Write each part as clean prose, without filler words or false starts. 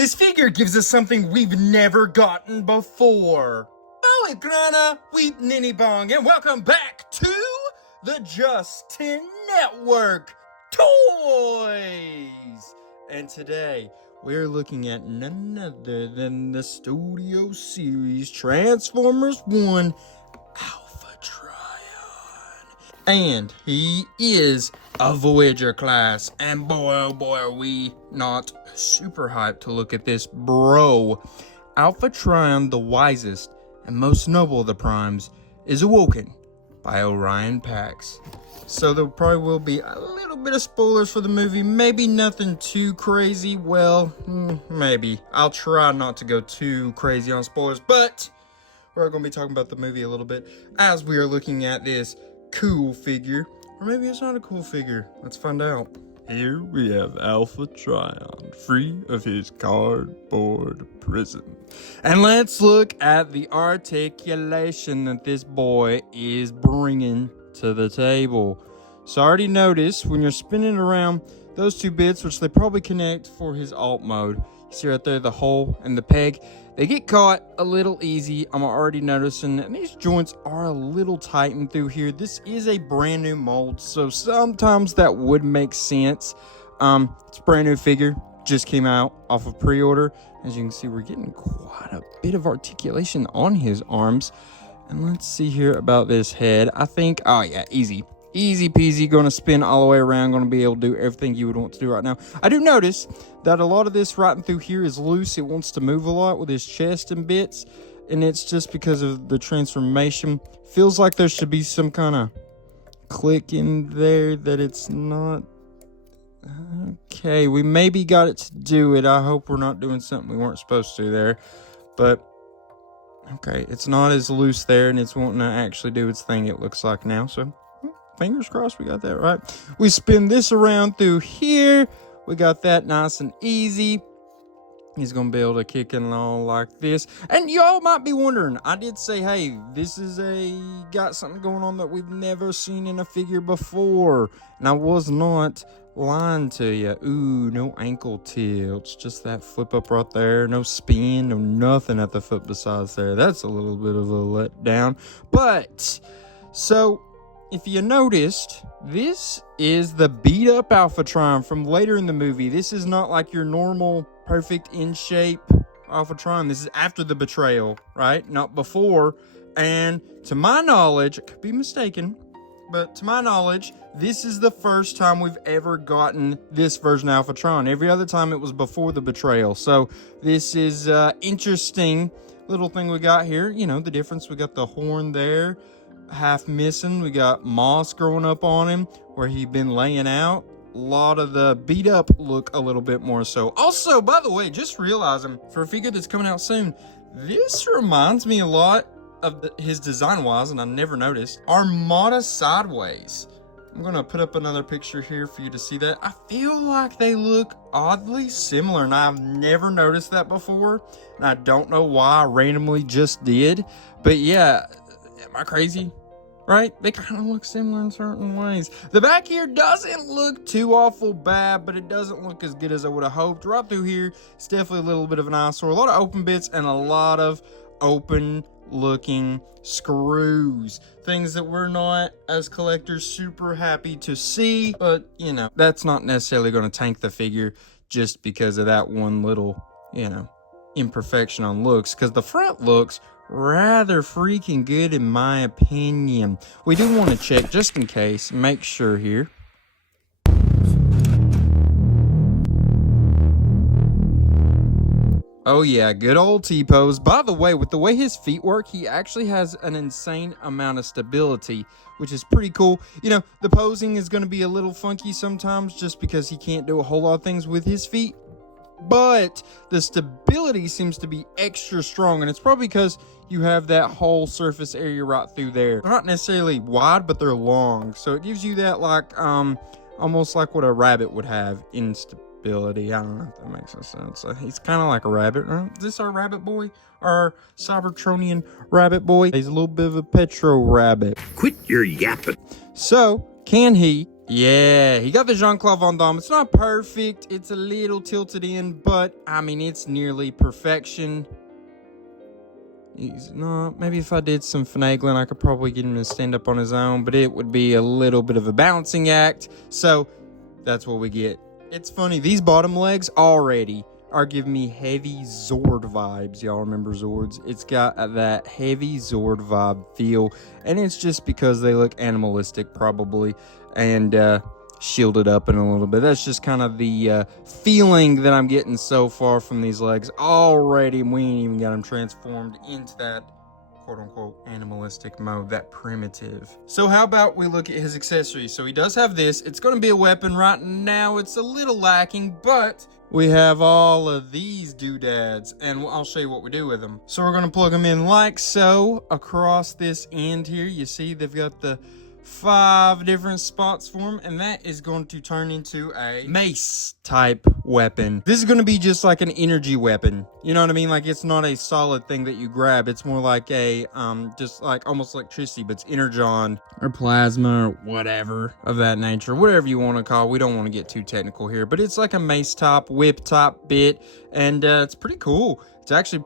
This figure gives us something we've never gotten before. Bowie Grana, Weep Ninny Bong, and welcome back to the Justin Network Toys! And today, we're looking at none other than the Studio Series Transformers 1 Alpha Trion. And he is a Voyager class. And boy, oh boy, are we not super hyped to look at this bro. Alpha Trion, the wisest and most noble of the primes, is awoken by Orion Pax. So there probably will be a little bit of spoilers for the movie. Maybe nothing too crazy. Well, maybe. I'll try not to go too crazy on spoilers, but we're going to be talking about the movie a little bit as we are looking at this cool figure. Or maybe it's not a cool figure. Let's find out. Here we have Alpha Trion, free of his cardboard prison. And let's look at the articulation that this boy is bringing to the table. So I already noticed when you're spinning around those two bits, which they probably connect for his alt mode. You see right there the hole and the peg. They get caught a little easy. I'm already noticing that these joints are a little tightened through here. This is a brand new mold, so sometimes that would make sense. It's a brand new figure, just came out off of pre-order. As you can see, we're getting quite a bit of articulation on his arms. And let's see here about this head. I think, oh yeah, easy peasy, gonna spin all the way around, gonna be able to do everything you would want to do right now. I do notice that a lot of this right through here is loose. It wants to move a lot with his chest and bits, and it's just because of the transformation. Feels like there should be some kind of click in there that it's not. Okay, we maybe got it to do it. I hope we're not doing something we weren't supposed to there, but okay, it's not as loose there, and it's wanting to actually do its thing, it looks like now, so fingers crossed we got that right. We spin this around through here. We got that nice and easy. He's going to be able to kick and all like this. And y'all might be wondering, I did say, hey, this is got something going on that we've never seen in a figure before. And I was not lying to you. Ooh, no ankle tilts. Just that flip up right there. No spin, no nothing at the foot besides there. That's a little bit of a letdown. But, so if you noticed, this is the beat up Alpha Trion from later in the movie. This is not like your normal perfect in shape Alpha Trion. This is after the betrayal, right? Not before. And to my knowledge, I could be mistaken, but to my knowledge, this is the first time we've ever gotten this version of Alpha Trion. Every other time it was before the betrayal. So this is interesting little thing we got here. You know, the difference. We got the horn there, half missing. We got moss growing up on him where he'd been laying out. A lot of the beat up look a little bit more so. Also, by the way, just realizing for a figure that's coming out soon, this reminds me a lot of his design wise, and I never noticed, Armada Sideways. I'm gonna put up another picture here for you to see that. I feel like they look oddly similar, and I've never noticed that before, and I don't know why I randomly just did. But yeah, am I crazy? Right? They kind of look similar in certain ways. The back here doesn't look too awful bad, but it doesn't look as good as I would have hoped. Right through here, it's definitely a little bit of an eyesore. A lot of open bits and a lot of open looking screws. Things that we're not, as collectors, super happy to see. But, you know, that's not necessarily going to tank the figure just because of that one little, you know, imperfection on looks. Because the front looks rather freaking good in my opinion. We do want to check just in case, make sure here. Oh yeah, good old T-pose. By the way, with the way his feet work, he actually has an insane amount of stability, which is pretty cool. You know, the posing is going to be a little funky sometimes just because he can't do a whole lot of things with his feet. But the stability seems to be extra strong, and it's probably because you have that whole surface area right through there. They're not necessarily wide, but they're long, so it gives you that like almost like what a rabbit would have in stability. I don't know if that makes any sense. He's kind of like a rabbit, right? Is this our rabbit boy? Our Cybertronian rabbit boy? He's a little bit of a petro rabbit. Quit your yapping. So, can he Yeah, he got the Jean-Claude Van Damme. It's not perfect. It's a little tilted in, but, I mean, it's nearly perfection. He's not. Maybe if I did some finagling, I could probably get him to stand up on his own, but it would be a little bit of a balancing act. So that's what we get. It's funny, these bottom legs already are giving me heavy Zord vibes. Y'all remember Zords? It's got that heavy Zord vibe feel, and it's just because they look animalistic probably, and shielded up in a little bit. That's just kind of the feeling that I'm getting so far from these legs already. We ain't even got them transformed into that quote-unquote animalistic mode, that primitive. So how about we look at his accessories? So he does have this. It's going to be a weapon. Right now it's a little lacking, but we have all of these doodads, and I'll show you what we do with them. So we're going to plug them in like so across this end here. You see they've got the 5 different spots for him, and that is going to turn into a mace type weapon. This is going to be just like an energy weapon, you know what I mean? Like, it's not a solid thing that you grab. It's more like a just like almost electricity, but it's energon or plasma or whatever of that nature, whatever you want to call it. We don't want to get too technical here, but it's like a mace top, whip top bit, and it's pretty cool. It's actually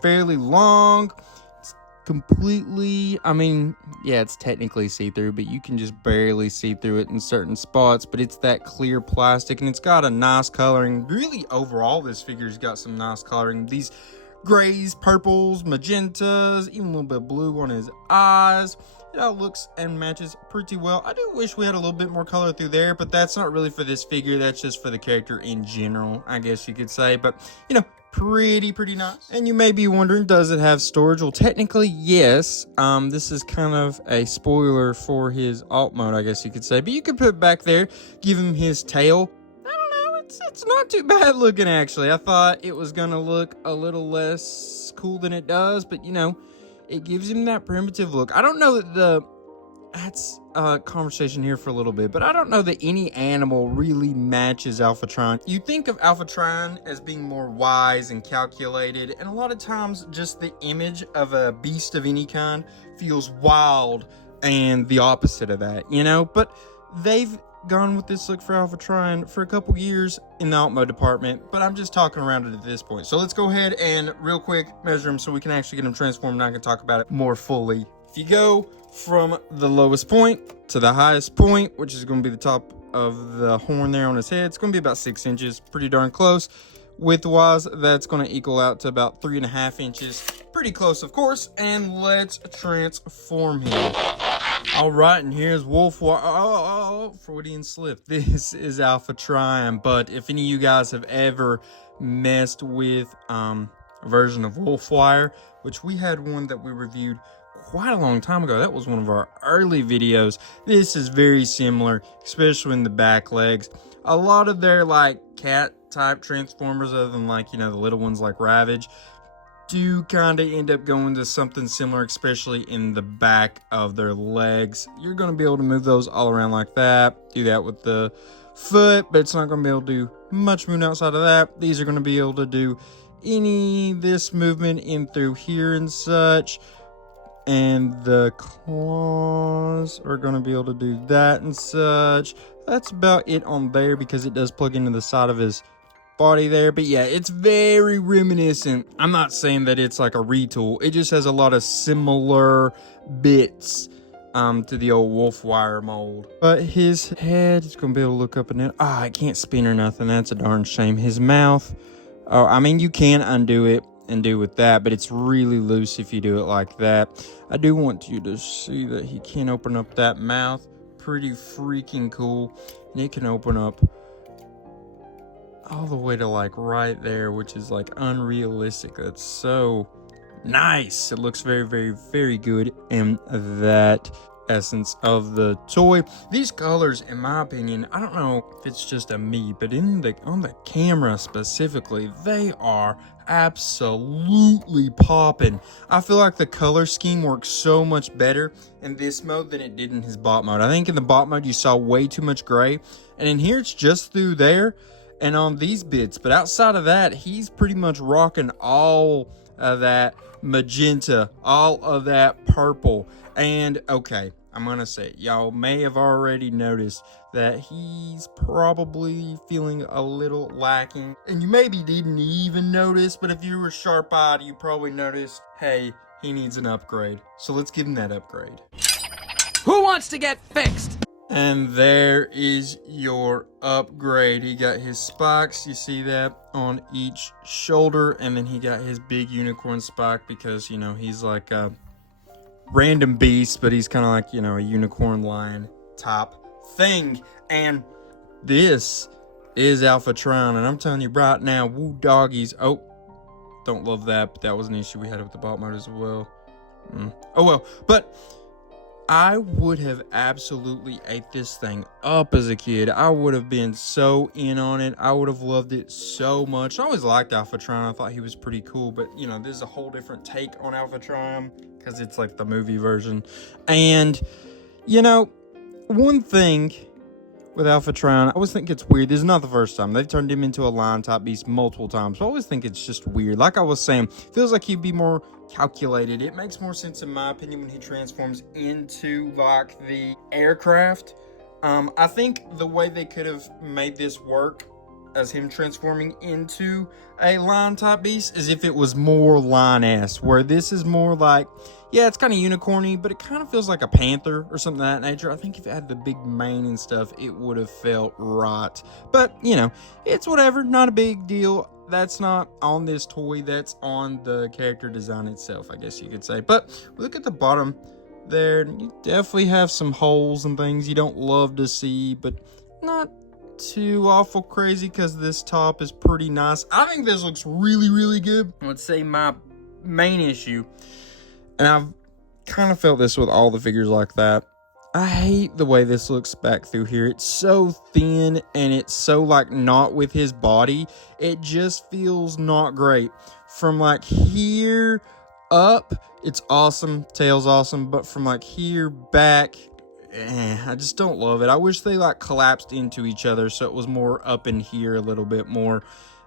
fairly long. Completely, I mean, yeah, it's technically see-through, but you can just barely see through it in certain spots. But it's that clear plastic, and it's got a nice coloring. Really, overall, this figure's got some nice coloring. These grays, purples, magentas, even a little bit of blue on his eyes. It all looks and matches pretty well. I do wish we had a little bit more color through there, but that's not really for this figure. That's just for the character in general, I guess you could say. But, you know, pretty nice. And you may be wondering, does it have storage? Well, technically, yes. This is kind of a spoiler for his alt mode, I guess you could say. But you could put it back there, give him his tail. I don't know, it's not too bad looking, actually. I thought it was gonna look a little less cool than it does, but, you know, it gives him that primitive look. I don't know that that's a conversation here for a little bit, but I don't know that any animal really matches Alpha Trion. You think of Alpha Trion as being more wise and calculated, and a lot of times just the image of a beast of any kind feels wild and the opposite of that, you know? But they've gone with this look for Alpha Trion for a couple years in the alt mode department, but I'm just talking around it at this point. So let's go ahead and real quick measure him so we can actually get him transformed, and I can talk about it more fully. If you go from the lowest point to the highest point, which is going to be the top of the horn there on his head, it's going to be about 6 inches, pretty darn close. Width-wise, that's going to equal out to about 3.5 inches. Pretty close, of course, and let's transform him. All right, and here's Freudian slip. This is Alpha Trion, but if any of you guys have ever messed with a version of Wolfwire, which we had one that we reviewed quite a long time ago. That was one of our early videos. This is very similar, especially in the back legs. A lot of their like cat type transformers, other than like, you know, the little ones like Ravage, do kind of end up going to something similar, especially in the back of their legs. You're going to be able to move those all around like that. Do that with the foot, but it's not going to be able to do much movement outside of that. These are going to be able to do this movement in through here and such. And the claws are going to be able to do that and such. That's about it on there because it does plug into the side of his body there. But yeah, it's very reminiscent. I'm not saying that it's like a retool. It just has a lot of similar bits to the old Wolfwire mold. But his head is going to be able to look up and down. I can't spin or nothing. That's a darn shame. His mouth, I mean, you can undo it and do with that, but it's really loose if you do it like that. I do want you to see that he can open up that mouth. Pretty freaking cool. And it can open up all the way to like right there, which is like unrealistic. That's so nice. It looks very good in that essence of the toy. These colors, in my opinion, I don't know if it's just a me, but on the camera specifically, they are absolutely popping. I feel like the color scheme works so much better in this mode than it did in his bot mode. I think in the bot mode you saw way too much gray, and in here it's just through there, and on these bits. But outside of that, he's pretty much rocking all of that magenta, all of that purple. And okay, I'm gonna say, y'all may have already noticed that he's probably feeling a little lacking. And you maybe didn't even notice, but if you were sharp-eyed, you probably noticed, hey, he needs an upgrade. So let's give him that upgrade. Who wants to get fixed? And there is your upgrade. He got his spikes, you see that, on each shoulder. And then he got his big unicorn spike because, you know, he's like a random beast, but he's kind of like, you know, a unicorn lion top thing. And this is Alpha Trion. And I'm telling you right now, woo doggies. Oh, don't love that, but that was an issue we had with the bot mode as well. Oh well, but I would have absolutely ate this thing up as a kid. I would have been so in on it. I would have loved it so much. I always liked Alpha Trion. I thought he was pretty cool, but you know, this is a whole different take on Alpha Trion because it's like the movie version. And you know, one thing with Alpha Trion, I always think it's weird. This is not the first time. They've turned him into a lion type beast multiple times. So I always think it's just weird. Like I was saying, feels like he'd be more calculated. It makes more sense in my opinion when he transforms into like the aircraft. I think the way they could have made this work as him transforming into a lion type beast is if it was more lion-esque, where this is more like, yeah, it's kind of unicorny, but it kind of feels like a panther or something of that nature. I think if it had the big mane and stuff, it would have felt right. But, you know, it's whatever, not a big deal. That's not on this toy, that's on the character design itself, I guess you could say. But look at the bottom there. You definitely have some holes and things you don't love to see, but not too awful crazy because this top is pretty nice. I think this looks really, really good. Let's say my main issue, and I've kind of felt this with all the figures like that, I hate the way this looks back through here. It's so thin and it's so like not with his body. It just feels not great. From like here up, it's awesome. Tail's awesome. But from like here back, I just don't love it. I wish they like collapsed into each other so it was more up in here a little bit more.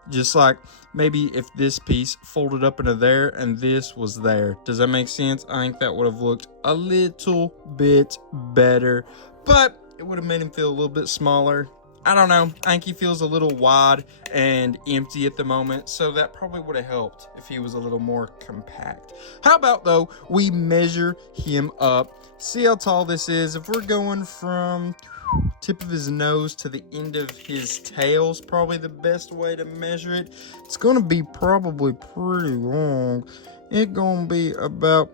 Just like maybe if this piece folded up into there and this was there. Does that make sense? I think that would have looked a little bit better, but it would have made him feel a little bit smaller. I don't know. I think he feels a little wide and empty at the moment, so that probably would have helped if he was a little more compact. How about, though, we measure him up, see how tall this is. If we're going from tip of his nose to the end of his tail's probably the best way to measure it. It's going to be probably pretty long. It's going to be about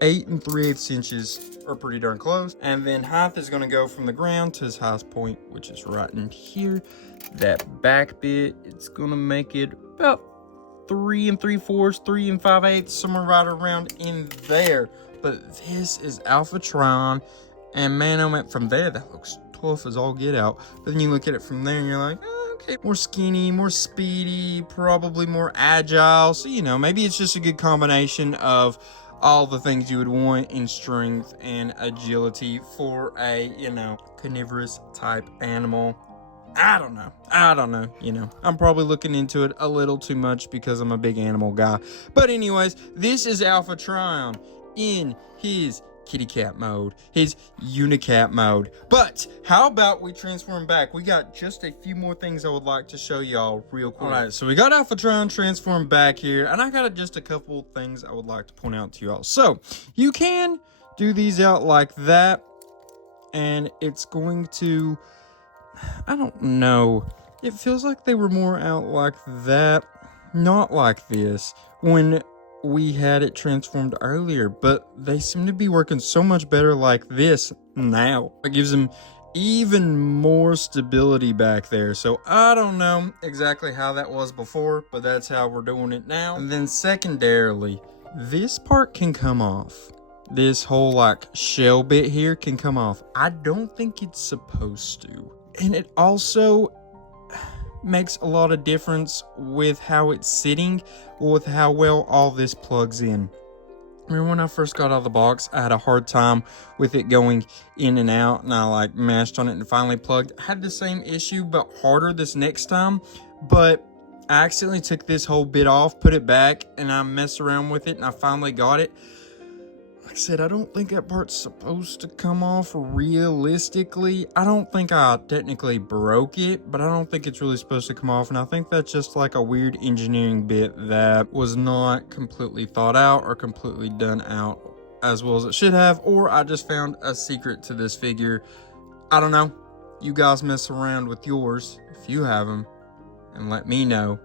8 3/8 inches, or pretty darn close. And then height is going to go from the ground to his highest point, which is right in here. That back bit, it's going to make it about 3 3/4, 3 5/8, somewhere right around in there. But this is Alpha Trion, and man, oh man, from there that looks tough as all get out. But then you look at it from there and you're like, oh, okay, more skinny, more speedy, probably more agile. So, you know, maybe it's just a good combination of all the things you would want in strength and agility for a, you know, carnivorous type animal. I don't know, you know. I'm probably looking into it a little too much because I'm a big animal guy. But anyways, this is Alpha Trion in his kitty cat mode, his unicat mode. But how about we transform back? We got just a few more things I would like to show y'all real quick. All right, so we got Alpha Trion transformed back here, and I got just a couple things I would like to point out to y'all. So you can do these out like that, and it's going to, I don't know, it feels like they were more out like that, not like this when we had it transformed earlier, but they seem to be working so much better like this now. It gives them even more stability back there. So I don't know exactly how that was before, but that's how we're doing it now. And then secondarily, this part can come off. This whole like shell bit here can come off. I don't think it's supposed to. And it also makes a lot of difference with how it's sitting, with how well all this plugs in. Remember when I first got out of the box, I had a hard time with it going in and out, and I like mashed on it and finally plugged. I had the same issue, but harder this next time. But I accidentally took this whole bit off, put it back, and I messed around with it, and I finally got it. Like I said, I don't think that part's supposed to come off realistically. I don't think I technically broke it, but I don't think it's really supposed to come off. And I think that's just like a weird engineering bit that was not completely thought out or completely done out as well as it should have. Or I just found a secret to this figure. I don't know. You guys mess around with yours if you have them and let me know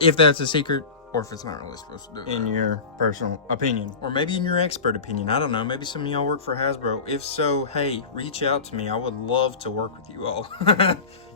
if that's a secret, or if it's not really supposed to do it. In your personal opinion, or maybe in your expert opinion. I don't know. Maybe some of y'all work for Hasbro. If so, hey, reach out to me. I would love to work with you all.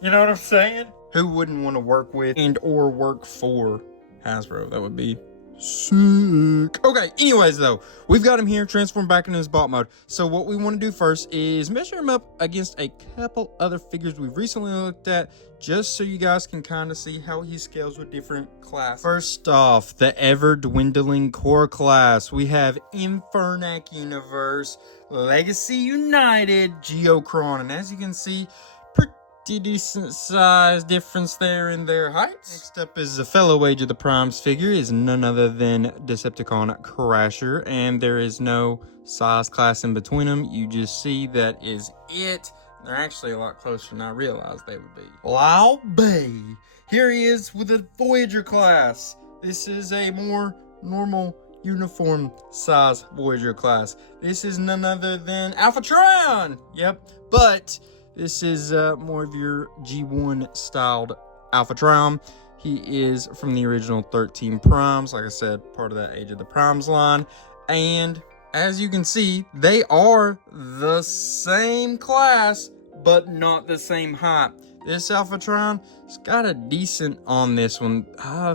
You know what I'm saying? Who wouldn't want to work with and or work for Hasbro? That would be sick. Okay, anyways though, we've got him here transformed back into his bot mode. So what we want to do first is measure him up against a couple other figures we've recently looked at, just so you guys can kind of see how he scales with different classes. First off, the ever dwindling core class. We have Infernac Universe, Legacy United, Geocron, and as you can see, pretty decent size difference there in their heights. Next up is a fellow Age of the Primes figure, is none other than Decepticon Crasher, and there is no size class in between them. You just see that is it. They're actually a lot closer than I realized they would be. Lao Bay. Here he is with a Voyager class. This is a more normal uniform size Voyager class. This is none other than Alpha Trion. Yep, but this is more of your G1 styled Alpha Trion. He is from the original 13 Primes. Like I said, part of that Age of the Primes line. And as you can see, they are the same class, but not the same height. This Alpha Trion has got a decent on this one.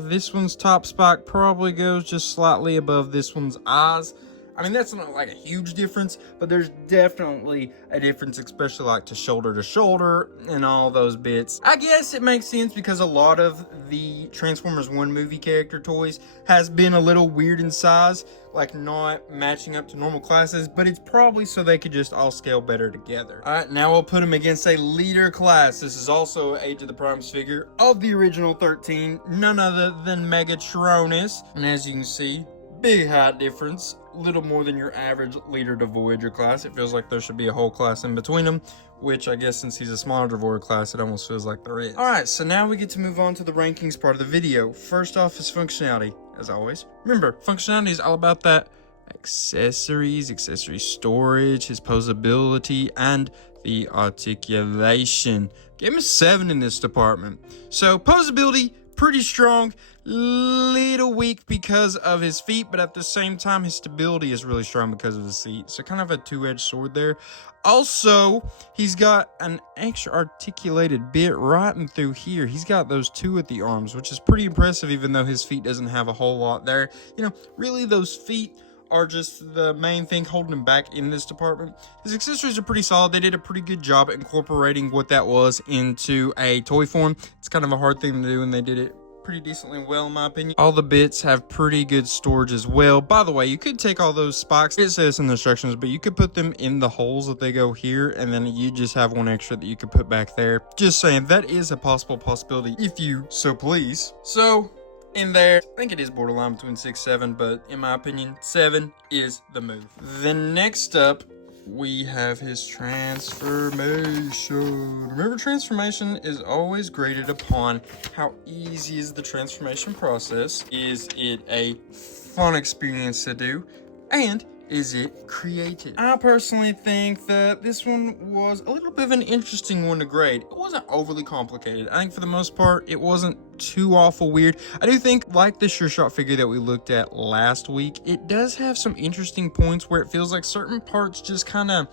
This one's top spike probably goes just slightly above this one's eyes. I mean, that's not like a huge difference, but there's definitely a difference, especially like to shoulder and all those bits. I guess it makes sense because a lot of the Transformers 1 movie character toys has been a little weird in size, like not matching up to normal classes, but it's probably so they could just all scale better together. All right, now we'll put him against a leader class. This is also Age of the Primes figure of the original 13, none other than Megatronus. And as you can see, big height difference, little more than your average leader to Voyager class. It feels like there should be a whole class in between them, which I guess since he's a smaller Voyager class, it almost feels like there is. All right, so now we get to move on to the rankings part of the video. First off is functionality, as always. Remember, functionality is all about that accessories, accessory storage, his posability, and the articulation. Give him a 7 in this department. So posability, pretty strong, little weak because of his feet, but at the same time his stability is really strong because of his feet, so kind of a two-edged sword there. Also, he's got an extra articulated bit right in through here. He's got those two at the arms, which is pretty impressive, even though his feet doesn't have a whole lot there. You know, really those feet are just the main thing holding him back in this department. His accessories are pretty solid. They did a pretty good job at incorporating what that was into a toy form. It's kind of a hard thing to do, and they did it pretty decently well, in my opinion. All the bits have pretty good storage as well. By the way, you could take all those spikes, it says in the instructions, but you could put them in the holes that they go here, and then you just have one extra that you could put back there. Just saying, that is a possibility if you so please. So in there, I think it is borderline between 6, 7, but in my opinion, 7 is the move. Then next up, we have his transformation. Remember, transformation is always graded upon how easy is the transformation process. Is it a fun experience to do? And is it creative? I personally think that this one was a little bit of an interesting one to grade. It wasn't overly complicated. I think for the most part, it wasn't too awful weird. I do think, like the Sure Shot figure that we looked at last week, it does have some interesting points where it feels like certain parts just kind of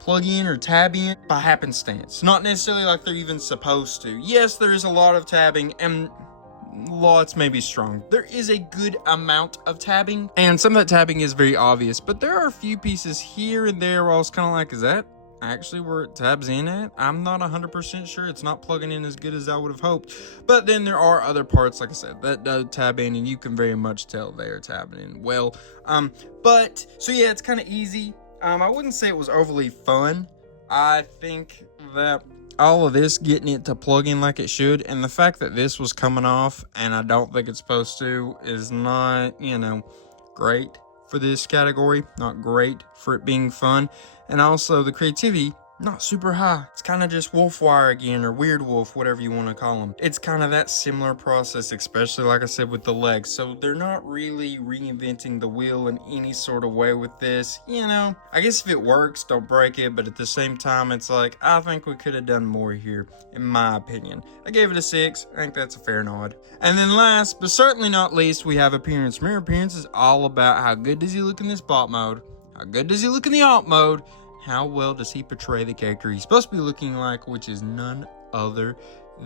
plug in or tab in by happenstance. Not necessarily like they're even supposed to. Yes, there is a lot of tabbing, and lots may be strong. There is a good amount of tabbing, and some of that tabbing is very obvious, but there are a few pieces here and there where I was kind of like, is that actually where it tabs in at. I'm not 100% sure. It's not plugging in as good as I would have hoped. But then there are other parts, like I said, that do tab in, and you can very much tell they are tabbing in well. But so yeah, it's kind of easy. I wouldn't say it was overly fun. I think that all of this getting it to plug in like it should, and the fact that this was coming off and I don't think it's supposed to, is not, great for this category. Not great for it being fun. And also the creativity, not super high. It's kind of just wolf wire again, or weird wolf, whatever you want to call them. It's kind of that similar process, especially like I said with the legs. So they're not really reinventing the wheel in any sort of way with this. I guess if it works, don't break it. But at the same time, it's like, I think we could have done more here, in my opinion. I gave it a 6. I think that's a fair nod. And then last, but certainly not least, we have appearance. Mirror appearance is all about how good does he look in this bot mode, how good does he look in the alt mode, how well does he portray the character he's supposed to be looking like, which is none other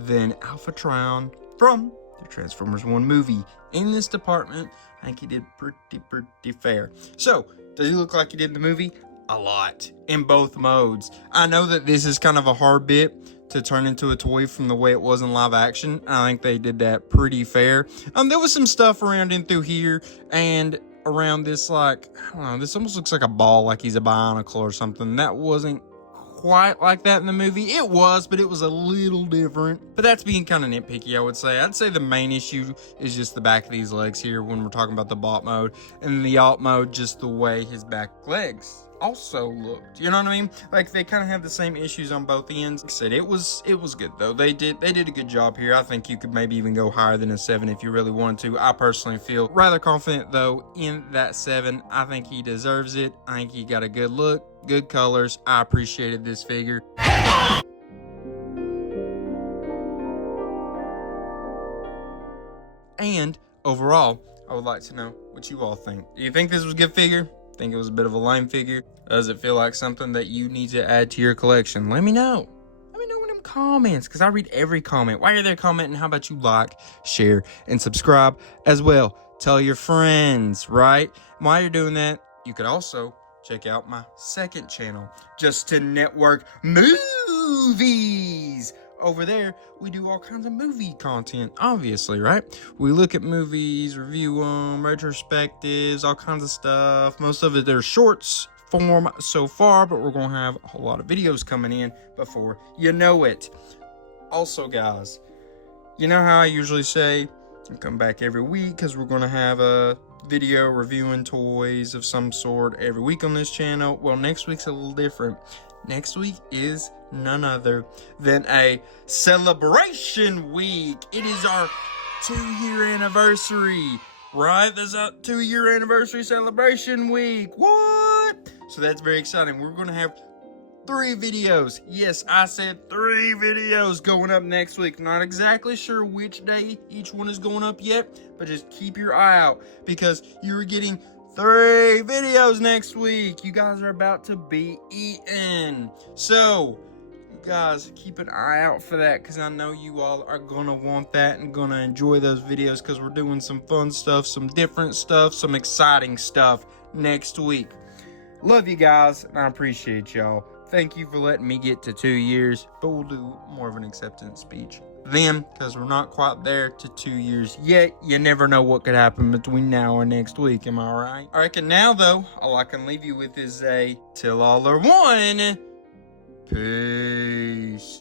than Alpha Trion from the Transformers 1 movie. In this department, I think he did pretty fair. So, does he look like he did in the movie? A lot. In both modes. I know that this is kind of a hard bit to turn into a toy from the way it was in live action. I think they did that pretty fair. There was some stuff around in through here, and around this, like, I don't know, this almost looks like a ball, like he's a bionicle or something. That wasn't quite like that in the movie. It was, but it was a little different. But that's being kind of nitpicky, I would say. I'd say the main issue is just the back of these legs here when we're talking about the bot mode, and the alt mode, just the way his back legs also looked. You know what I mean? Like, they kind of have the same issues on both ends. Like I said, it was good though. They did a good job here. I think you could maybe even go higher than a 7 if you really wanted to. I personally feel rather confident though in that 7. I think he deserves it. I think he got a good look, good colors. I appreciated this figure. And overall, I would like to know what you all think. Do you think this was a good figure? Think it was a bit of a lame figure? Does it feel like something that you need to add to your collection? Let me know. Let me know in them comments, because I read every comment. While you're there commenting, how about you like, share, and subscribe as well? Tell your friends, right? While you're doing that, you could also check out my second channel, Just to Network Movies. Over there, we do all kinds of movie content, obviously, right? We look at movies, review them, retrospectives, all kinds of stuff. Most of it, they're shorts form so far, but we're going to have a whole lot of videos coming in before you know it. Also, guys, you know how I usually say, come back every week, because we're going to have a video reviewing toys of some sort every week on this channel. Well, next week's a little different. Next week is none other than a celebration week. It is our 2-year anniversary, right? There's a 2-year anniversary celebration week. What? So that's very exciting. We're going to have 3 videos. Yes, I said 3 videos going up next week. Not exactly sure which day each one is going up yet, but just keep your eye out, because you're getting 3 videos next week. You guys are about to be eaten. So, you guys, keep an eye out for that, because I know you all are going to want that and going to enjoy those videos, because we're doing some fun stuff, some different stuff, some exciting stuff next week. Love you guys, and I appreciate y'all. Thank you for letting me get to 2 years, but we'll do more of an acceptance speech then, because we're not quite there to 2 years yet. You never know what could happen between now and next week, am I right? I reckon now, though, all I can leave you with is a till all are one. Peace.